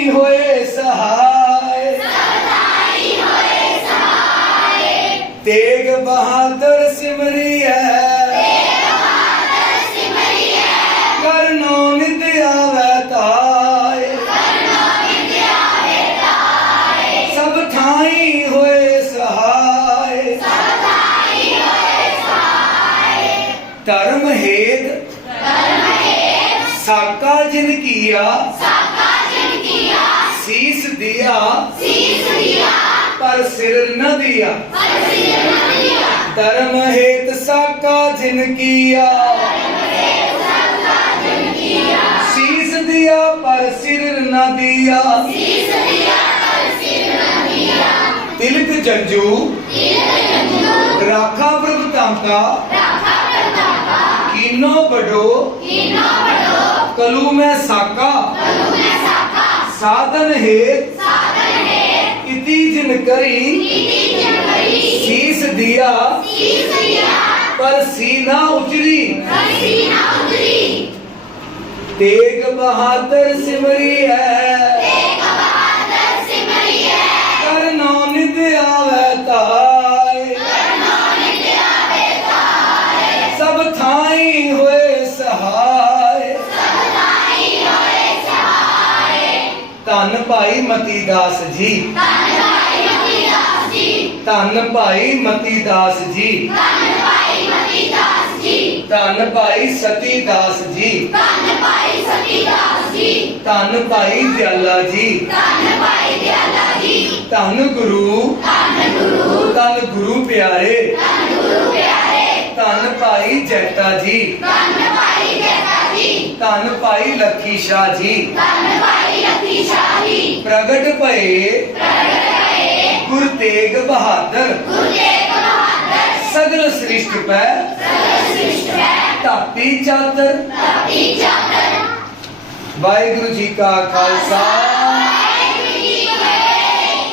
ਸਦਾਈ ਹੋਏ ਸਹਾਇ ਸਦਾਈ ਹੋਏ ਸਹਾਇ ਤੇਗ ਬਹਾਦਰ ਸਿਮਰਿਐ। ਤੇਗ ਬਹਾਦਰ ਸਿਮਰਿਐ ਕਰਨੋ ਨਿਤ ਆਵੈ ਤਾਇ ਕਰਨੋ ਨਿਤ ਆਵੈ ਤਾਇ ਸਭ ਥਾਈ ਹੋਏ ਸਹਾਇ ਸਭ ਥਾਈ ਹੋਏ ਸਹਾਇ ਧਰਮ ਹੇਤ। ਧਰਮ ਹੇਤ ਸਾਕਾ ਜਿਨ ਕੀਆ। ਸਾਕਾ दिया। पर सिर न दिया। धर्म हेत साका जिन किया। शीस दिया पर सिर न दिया। तिलक जंजू। राखा प्रभु तांका। किनो बड़ो। कलू में साका। साधन हेत। ਇਤੀ ਜਿਨ ਕਰੀ। ਸੀਸ ਦਿਆ। ਪਰ ਸੀਨਾ ਉਚਰੀ ਤੇਗ ਬਹਾਦਰ ਸਿਮਰੀ ਹੈ ਕਰਨੋ ਨਿਤ ਆਵੈ ਤਾਏ। ਸਭ ਥਾਈ ਹੋਏ ਸਹਾਏ ਧੰਨ ਭਾਈ ਮਤੀ ਦਾਸ ਜੀ ਧੰਨ ਭਾਈ ਮਤੀ ਦਾਸ ਜੀ ਧੰਨ ਭਾਈ ਸਤੀ ਦਾਸ ਜੀ ਧੰਨ ਭਾਈ ਦਿਆਲਾ ਜੀ ਧੰਨ ਗੁਰੂ ਧੰਨ ਗੁਰੂ ਪਿਆਰੇ ਧੰਨ ਭਾਈ ਜੈਤਾ ਜੀ ਧੰਨ ਭਾਈ ਲੱਖੀ ਸ਼ਾਹ ਜੀ ਪ੍ਰਗਟ ਭਏ ਗੁਰ ਤੇਗ ਬਹਾਦਰ। ਸਗਲ ਸ੍ਰਿਸ਼ਟ ਪੈ। ਧਾਤੀ ਚਾਦਰ। ਵਾਹਿਗੁਰੂ ਜੀ ਕਾ ਖਾਲਸਾ।